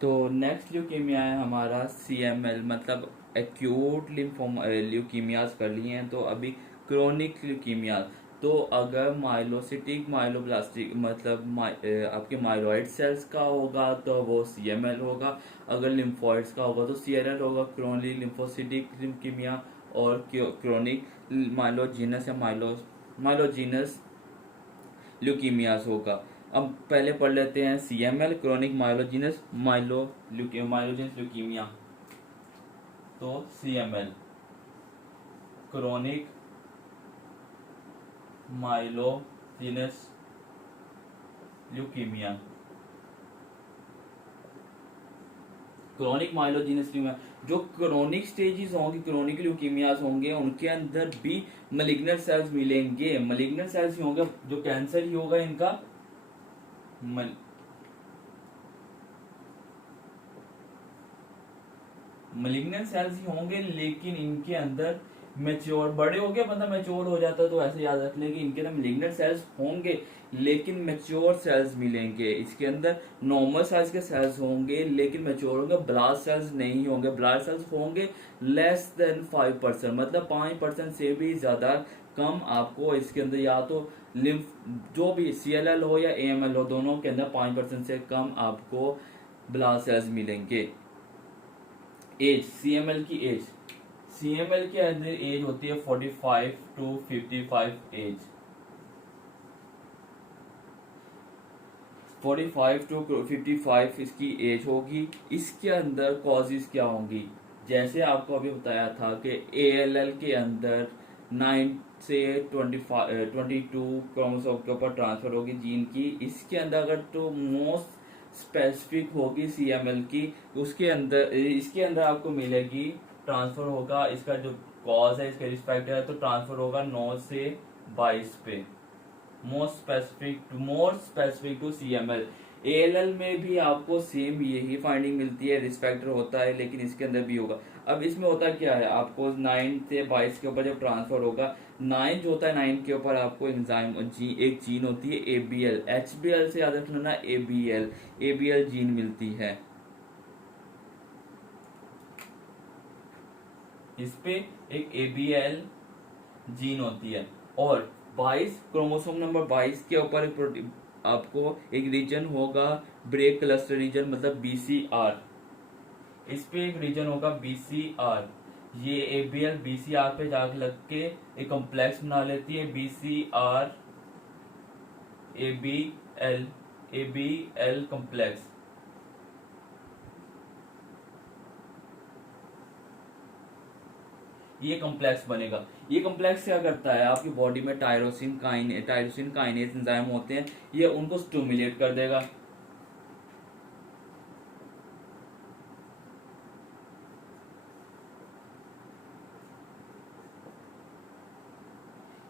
तो next leukaemia है हमारा CML, मतलब एक्यूट ल्यूकीमियाज कर लिए हैं, तो अभी क्रोनिक ल्यूकीमिया। तो अगर माइलोसिटिक माइलोब्लास्टिक मतलब आपके माइलॉइड सेल्स का होगा तो वो CML होगा। अगर लिम्फोइड्स का होगा तो CLL होगा, क्रोनिक लिम्फोसिटिक ल्यूकीमिया। और क्रोनिक माइलोजीनस या माइलोजीनस ल्यूकीमियास होगा। अब पहले पढ़ लेते हैं CML, chronic myelogenous myelogenous leukaemia. तो CML chronic myelogenous leukaemia. Chronic myelogenous leukaemia जो क्रोनिक स्टेजेस होंगे, क्रोनिक ल्यूकीमियाज होंगे, उनके अंदर भी मलिग्नेंट सेल्स मिलेंगे। मलिग्नेंट सेल्स ही होंगे, जो कैंसर ही होगा इनका। मलिग्नेंट सेल्स ही होंगे, लेकिन इनके अंदर मेच्योर बड़े हो गया बंदा, मेच्योर हो जाता है, तो ऐसे याद रख लें कि इनके अंदर मलिग्नेंट सेल्स होंगे लेकिन मेच्योर सेल्स मिलेंगे। इसके अंदर नॉर्मल साइज के सेल्स होंगे लेकिन मेच्योर होंगे, ब्लास्ट सेल्स नहीं होंगे। ब्लास्ट सेल्स होंगे लेस देन 5%, मतलब 5% से भी ज्यादा कम आपको इसके अंदर, या तो लिम्फ जो भी CLL हो या AML हो, दोनों के अंदर 5% से कम आपको ब्लास्ट सेल्स मिलेंगे। एज, CML की एज, CML के अंदर एज होती है 45 टू 55 एज। 45 टू 55 इसकी एज होगी। इसके अंदर कॉजेज क्या होंगी, जैसे आपको अभी बताया था कि ALL के अंदर 9 से 22 क्रोमोसोम के ऊपर ट्रांसफर होगी जीन की। इसके अंदर अगर तो मोस्ट स्पेसिफिक होगी CML की, उसके अंदर इसके अंदर आपको मिलेगी, ट्रांसफर होगा, इसका जो कॉज है, इसका रिस्क फैक्टर है, तो ट्रांसफर होगा 9 से 22 पे। More specific to CML। ALL में भी आपको सेम यही फाइंडिंग मिलती है, रिस्क फैक्टर होता है, लेकिन इसके अंदर भी होगा। अब इसमें होता क्या है, आपको 9 से 22 के ऊपर जब ट्रांसफर होगा, 9 जो होता है 9 के ऊपर आपको एंजाइम एक जीन होती है ABL, HBL से याद रख लेना, ABL जीन मिलती है। इस पे एक ABL जीन होती है। और 22 क्रोमोसोम नंबर 22 के ऊपर आपको एक रीजन होगा, ब्रेक क्लस्टर रीजन, मतलब BCR। इस पे एक रीजन होगा BCR। ये ABL BCR पे जाके लग के एक कॉम्प्लेक्स बना लेती है, BCR ABL कॉम्प्लेक्स। ये कॉम्प्लेक्स बनेगा। ये कॉम्प्लेक्स क्या करता है, आपकी बॉडी में टायरोसिन काइनेस एंजाइम होते हैं, ये उनको स्टिमुलेट कर देगा।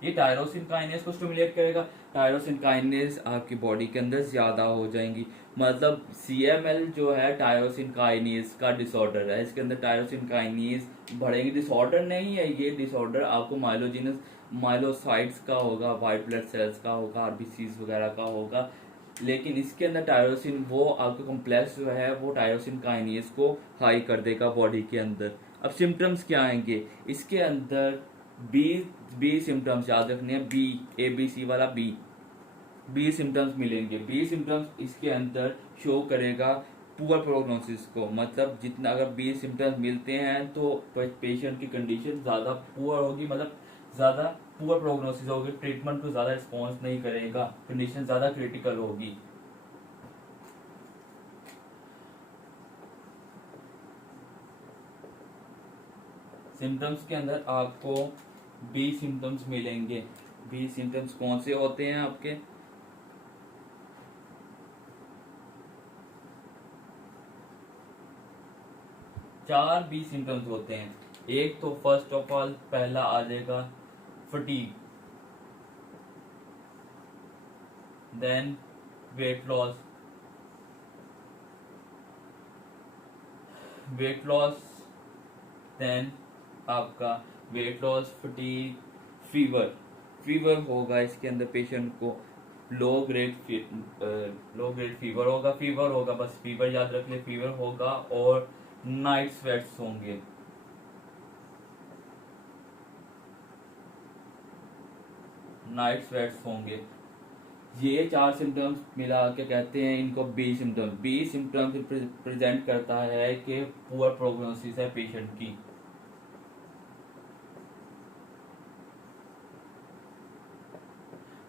ये टायरोसिन काइनेस को स्टिमुलेट करेगा। टायरोसिन काइनेस आपकी बॉडी के अंदर ज्यादा हो जाएंगी, मतलब CML जो है टायरोसिन काइनेस का डिसऑर्डर है। इसके अंदर टायरोसिन काइनेस बढ़ेगी, डिसऑर्डर नहीं है ये, डिसऑर्डर आपको माइलोजिनस माइलोसाइट्स का होगा, व्हाइट ब्लड सेल्स का होगा, RBCs वगैरह का होगा। लेकिन इसके अंदर टायरोसिन, वो आपका कॉम्प्लेक्स जो है वो टायरोसिन काइनेस को हाई कर देगा बॉडी के अंदर। अब सिम्टम्स क्या आएंगे इसके अंदर, बी बी सिम्टम्स याद रखने हैं, ABC वाला बी सिम्टम्स मिलेंगे। बी सिम्टम्स इसके अंदर शो करेगा पुअर प्रोग्नोसिस को, मतलब जितना अगर बी सिम्टम्स मिलते हैं तो पेशेंट की कंडीशन ज्यादा पुअर होगी, मतलब ज्यादा पुअर प्रोग्नोसिस होगी, ट्रीटमेंट को ज्यादा रिस्पॉन्स नहीं करेगा, कंडीशन ज्यादा क्रिटिकल होगी। सिम्टम्स के अंदर आपको बी सिम्टम्स मिलेंगे। बी सिम्टम्स कौन से होते हैं आपके, 4 बी सिम्टम्स होते हैं। एक तो फर्स्ट ऑफ ऑल पहला आ जाएगा fatigue, then weight loss, then आपका weight loss, fatigue, fever. Fever होगा इसके अंदर पेशेंट को, लो ग्रेड फीवर होगा, बस फीवर याद रख ले, फीवर होगा, और नाइट स्वेट्स होंगे। नाइट स्वेट्स होंगे। ये 4 सिम्टम्स मिला के कहते हैं इनको B symptoms. B symptoms present करता है कि पुअर प्रोग्नोसिस है पेशेंट की।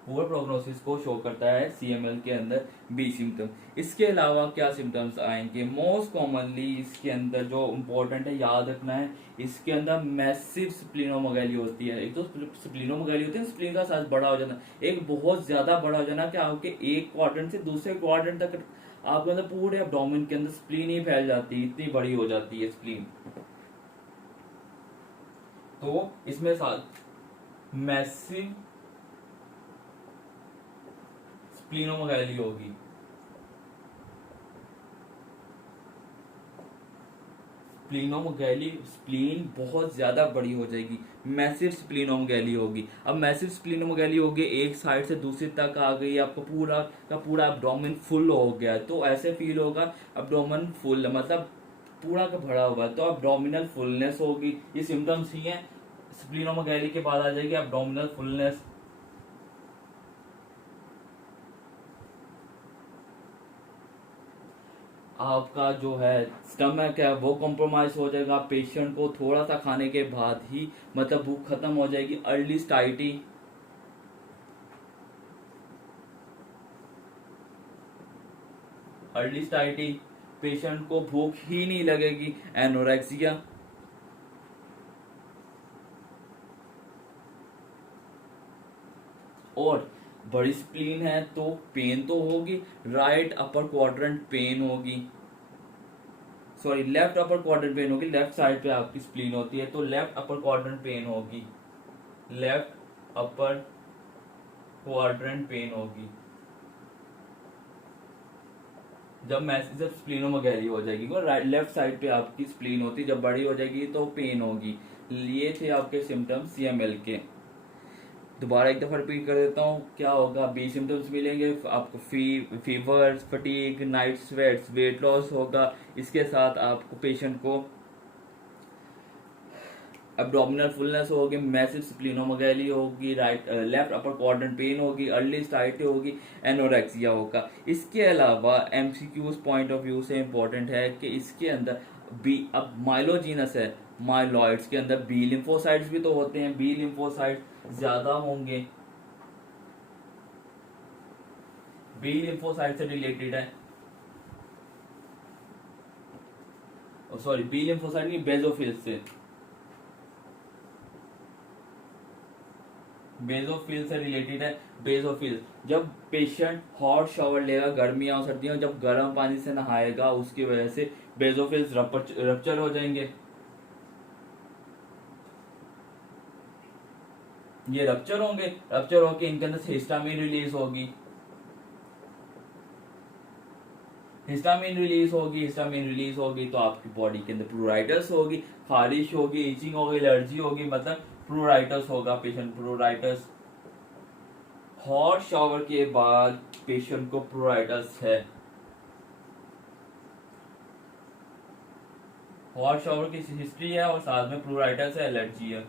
पुअर प्रोग्नोसिस को शो करता है सीएमएल के अंदर बी सिम्टम। इसके अलावा क्या सिम्टम्स आएंगे? मोस्ट कॉमनली इसके अंदर जो इम्पोर्टेंट है याद रखना है, इसके अंदर मैसिव स्प्लीनोमेगाली होती है। एक तो स्प्लीनोमेगाली होती है, स्प्लीन का साइज बड़ा हो जाना, एक बहुत ज्यादा बड़ा हो जाना कि आपके एक क्वाड्रेंट से दूसरे क्वाड्रेंट तक आपके अंदर पूरे एब्डोमेन के अंदर स्प्लीन ही फैल जाती है, इतनी बड़ी हो जाती है स्प्लीन। तो इसमें साथ मैसिव स्प्लीनोमेगाली होगी। स्प्लीनोमेगाली, स्प्लीन बहुत ज्यादा बड़ी हो जाएगी, मैसिव स्प्लीनोमेगाली होगी। अब मैसिव स्प्लीनोमेगाली होगी, एक साइड से दूसरी तक आ गई, आपका पूरा का पूरा एब्डोमेन फुल हो गया, तो ऐसे फील होगा एब्डोमेन फुल, मतलब पूरा का भरा हुआ, तो एब्डोमिनल फुलनेस होगी। ये सिम्टम्स ही हैं। स्प्लीनोमेगाली के बाद आ जाएगी एब्डोमिनल फुलनेस। आपका जो है स्टमक है वो कॉम्प्रोमाइज हो जाएगा, पेशेंट को थोड़ा सा खाने के बाद ही मतलब भूख खत्म हो जाएगी। अर्ली स्टाइटी, अर्ली स्टाइटी, पेशेंट को भूख ही नहीं लगेगी। एनोरेक्सिया, और बड़ी स्प्लीन है तो पेन तो होगी, राइट अपर क्वाड्रेंट पेन होगी, sorry left upper quadrant pen होगी, लेफ्ट साइड पे आपकी स्प्लीन होती है तो लेफ्ट अपर क्वाड्रेंट पेन होगी, लेफ्ट अपर क्वाड्रेंट पेन होगी। जब स्प्लीनोमेगाली हो जाएगी वो राइट लेफ्ट साइड पे आपकी स्प्लीन होती है, जब बड़ी हो जाएगी तो पेन होगी। ये थे आपके सिम्टम्स सीएमएल के। दोबारा एक दफा रिपीट कर देता हूँ, क्या होगा? बी सिम्टम्स मिलेंगे आपको, fever, fatigue, night sweats, weight loss होगा। इसके साथ आपको पेशेंट को एब्डोमिनल फुलनेस होगी, मैसिव स्प्लीनोमेगाली होगी, right left upper quadrant pen होगी, अर्ली स्टाइटी होगी, एनोरेक्सिया होगा। इसके अलावा एमसीक्यूज पॉइंट ऑफ व्यू से इंपॉर्टेंट है कि इसके अंदर बी, अब माइलोजीनस है, माइलॉइड्स के अंदर बी लिम्फोसाइट्स भी तो होते हैं, बी लिम्फोसाइट्स ज्यादा होंगे, बी लिम्फोसाइट से रिलेटेड है, सॉरी बी लिम्फोसाइट की बेजोफिल्स से, बेजोफिल से रिलेटेड है। बेजोफिल, जब पेशेंट हॉट शावर लेगा, गर्मियां और सर्दियों, जब गर्म पानी से नहाएगा उसकी वजह से बेजोफिल्स रप्चर हो जाएंगे। ये रप्चर होंगे, रप्चर होकर इनके अंदर से हिस्टामिन रिलीज होगी, हिस्टामिन रिलीज होगी, हिस्टामिन रिलीज होगी तो आपकी बॉडी के अंदर प्रूराइटस होगी, खारिश होगी, इचिंग होगी, एलर्जी होगी, मतलब प्रूराइटस होगा पेशेंट, प्रूराइटस। हॉट शावर के बाद पेशेंट को प्रूराइटस है, हॉट शावर की हिस्ट्री है और साथ में प्रूराइटस है, एलर्जी है,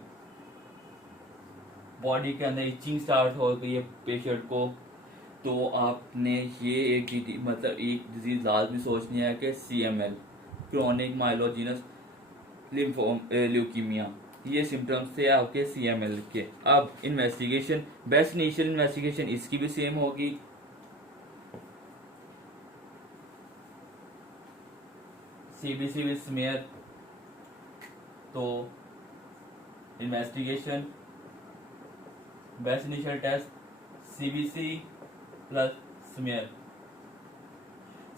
बॉडी के अंदर इचिंग स्टार्ट हो गई है पेशेंट को, तो आपने ये एक मतलब एक डिजीज लाजमी सोचनी है कि सीएमएल, क्रोनिक माइलोजिनस ल्यूकीमिया, ये सिम्टम्स थे आपके सीएमएल के। अब इन्वेस्टिगेशन, बेस्ट इनिशियल इन्वेस्टिगेशन इसकी भी सेम होगी, सीबीसी विद स्मीयर। तो investigation, best initial test CBC plus smear.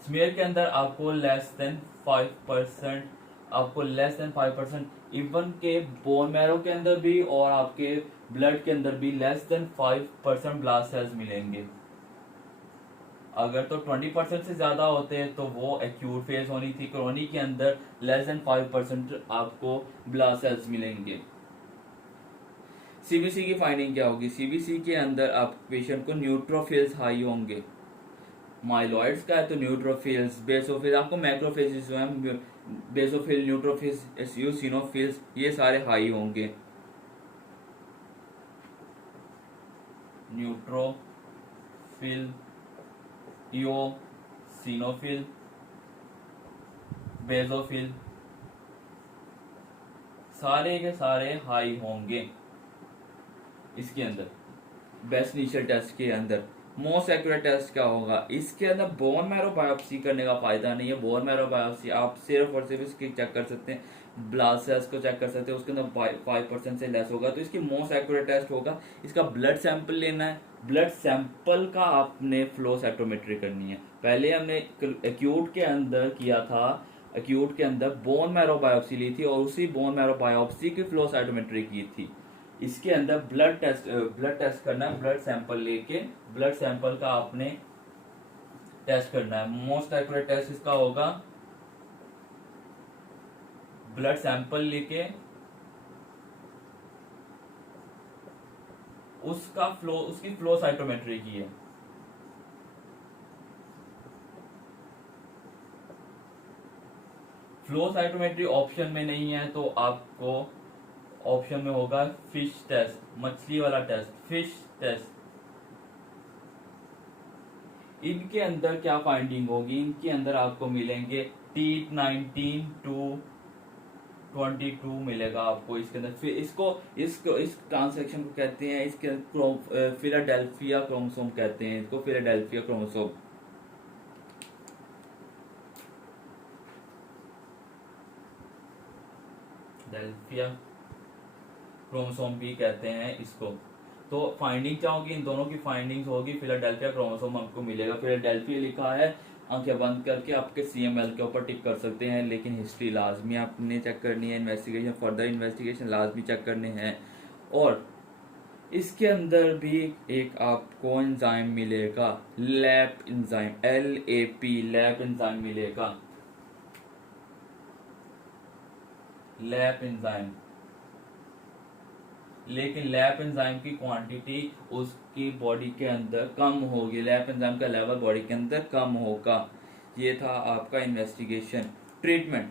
Smear के अंदर आपको लेस देन 5%, आपको लेस देन 5% इवन के बोन मैरो के अंदर भी और आपके ब्लड के अंदर भी लेस देन 5% ब्लास्ट सेल्स मिलेंगे। अगर तो 20% से ज्यादा होते हैं तो वो एक्यूट फेज होनी थी, क्रोनिक के अंदर लेस देन 5% आपको ब्लास्ट सेल्स मिलेंगे। सीबीसी की फाइंडिंग क्या होगी? सीबीसी के अंदर आप पेशेंट को न्यूट्रोफिल्स हाई होंगे। माइलॉइड्स का है तो न्यूट्रोफिल्स, बेसोफिल, आपको मैक्रोफेजेस जो है बेसोफिल, न्यूट्रोफिल्स, एसिनोफिल्स, ये सारे हाई होंगे। न्यूट्रोफिल, इओसिनोफिल, बेसोफिल, सारे के सारे हाई होंगे इसके अंदर। बेस्ट इनिशियल टेस्ट के अंदर मोस्ट एक्यूरेट टेस्ट क्या होगा? इसके अंदर बोन मैरो बायोप्सी करने का फायदा नहीं है। बोन मैरो बायोप्सी आप सिर्फ और सिर्फ इसकी चेक कर सकते हैं, ब्लड सेल्स को चेक कर सकते हैं, उसके अंदर 5% से लेस होगा। तो इसकी मोस्ट एक्यूरेट टेस्ट होगा इसका ब्लड सैंपल लेना है। ब्लड सैंपल का आपने फ्लो साइटोमेट्री करनी है। पहले हमने एक्यूट के अंदर किया था, एक्यूट के अंदर बोन मैरो बायोप्सी ली थी और उसी बोन मैरो बायोप्सी की फ्लो साइटोमेट्री की थी। इसके अंदर ब्लड टेस्ट करना है। ब्लड सैंपल लेके ब्लड सैंपल का आपने टेस्ट करना है। मोस्ट एक्यूरेट टेस्ट इसका होगा ब्लड सैंपल लेके उसकी फ्लो साइटोमेट्री की है। फ्लो साइटोमेट्री ऑप्शन में नहीं है तो आपको ऑप्शन में होगा फिश टेस्ट, मछली वाला टेस्ट, फिश टेस्ट। इनके अंदर क्या फाइंडिंग होगी? इनके अंदर आपको मिलेंगे T19 to 22 मिलेगा आपको इसके अंदर। फिर इस ट्रांसैक्शन को कहते हैं, इसके फिलाडेल्फिया क्रोमोसोम कहते हैं इसको, फिलाडेल्फिया क्रोमोसोम। डेल्फिया क्रोमोसोम भी कहते हैं इसको। तो फाइंडिंग क्या होगी? इन दोनों की फाइंडिंग्स होगी। फिलाडेल्फिया क्रोमोसोम आपको मिलेगा। फिलाडेल्फिया लिखा है, आंखें बंद करके आपके CML के ऊपर टिक कर सकते हैं, लेकिन हिस्ट्री लाजमी आपने चेक करनी है। इन्वेस्टिगेशन, फर्दर इन्वेस्टिगेशन लाजमी चेक करने हैं। और इसके अंदर भी एक आपको एंजाइम मिलेगा, lap enzyme, LAP, lap enzyme मिलेगा, लैप एंजाइम। लेकिन लैप एंजाइम की क्वांटिटी उसकी बॉडी के अंदर कम होगी। लैप एंजाइम का लेवल बॉडी के अंदर कम होगा। ये था आपका इन्वेस्टिगेशन। ट्रीटमेंट,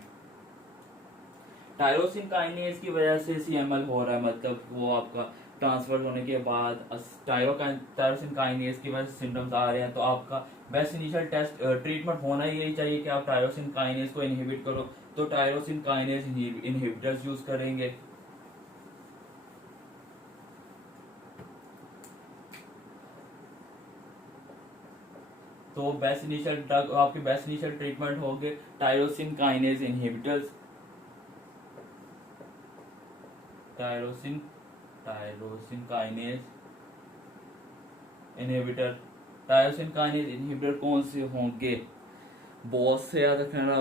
टायरोसिन काइनेज की वजह से CML हो रहा है, मतलब वो आपका ट्रांसफर होने के बाद टायरोसिन काइनेज की वजह से सिम्टम्स आ रहे हैं, तो आपका बेस्ट इनिशियल टेस्ट ट्रीटमेंट होना यही चाहिए कि आप टायरोसिन काइनेज को इनहिबिट करो। तो टायरोसिन काइनेज इनहिबिटर्स यूज करेंगे। तो बेस्ट इनिशियल ड्रग, आपके बेस्ट इनिशियल ट्रीटमेंट होंगे tyrosine kinase inhibitors. Tyrosine kinase inhibitor. Tyrosine kinase inhibitor कौन से होंगे? बॉस से याद रखना,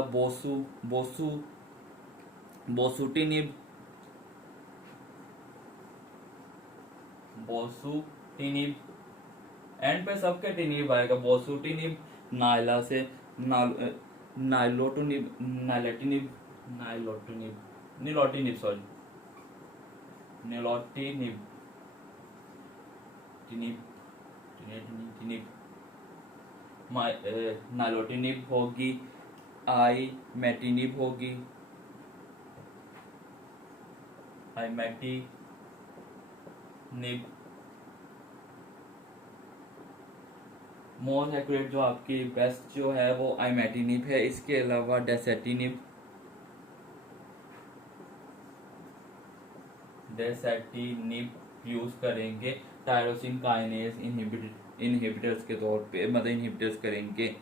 बोसूटिनिब, एंड पे सबके टिनिब आएगा। बोसूटिनिब, नाइला से नाइलोटोनिब, निलोटिनिब, सॉरी, निलोटिनिब, टिनिब, नाइलोटिनिब होगी, आइमेटिनिब होगी, आइमेटिनिब। मोस्ट एक्यूरेट जो आपकी बेस्ट जो है वो आइमेटिनिब है। इसके अलावा डेसेटिनिब यूज करेंगे टायरोसिन काइनेज इनहिबिटर्स के तौर पे, मतलब इनहिबिटर्स करेंगे।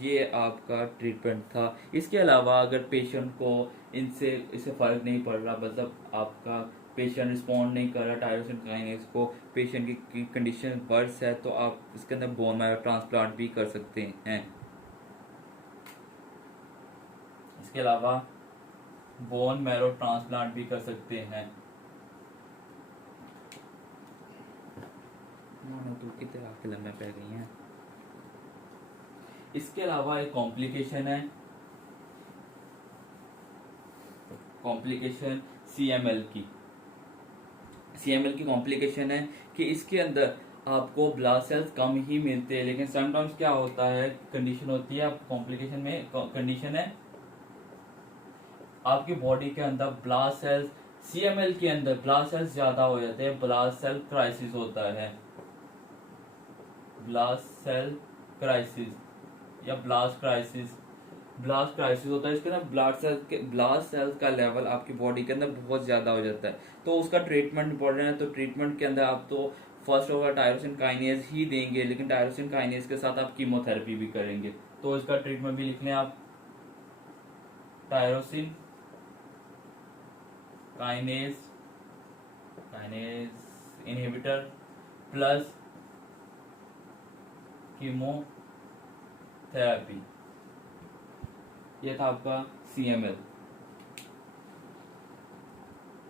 ये आपका ट्रीटमेंट था। इसके अलावा अगर पेशेंट को इससे फर्क नहीं पड़ रहा, मतलब आपका पेशेंट रिस्पॉन्ड नहीं कर रहा टायरोसिन काइनेज को, पेशेंट की कंडीशन वर्स है, तो आप इसके अंदर बोन मैरो ट्रांसप्लांट भी कर सकते हैं। इसके अलावा बोन मैरो ट्रांसप्लांट भी कर सकते हैं। कितने आके लम्बे पै गई हैं। इसके अलावा एक कॉम्प्लिकेशन है, कॉम्प्लिकेशन CML की। CML की कॉम्प्लिकेशन है कि इसके अंदर आपको ब्लास्ट सेल्स कम ही मिलते हैं, लेकिन समटाइम्स क्या होता है, कंडीशन होती है, आप कॉम्प्लिकेशन में कंडीशन है आपकी बॉडी के अंदर ब्लास्ट सेल्स, CML के अंदर ब्लास्ट सेल्स ज्यादा हो जाते हैं, ब्लास्ट सेल क्राइसिस होता है, ब्लास्ट सेल क्राइसिस या ब्लास्ट क्राइसिस होता है। इसके अंदर ब्लास्ट सेल्स का लेवल आपकी बॉडी के अंदर बहुत ज्यादा हो जाता है, तो उसका ट्रीटमेंट इंपॉर्टेंट है। तो ट्रीटमेंट के अंदर आप तो फर्स्ट होगा टायरोसिन काइनेज ही देंगे, लेकिन टायरोसिन काइनेज के साथ आप कीमोथेरेपी भी करेंगे। तो इसका ट्रीटमेंट भी लिख लें आप, tyrosine kinase inhibitor plus chemotherapy. ये था आपका CML।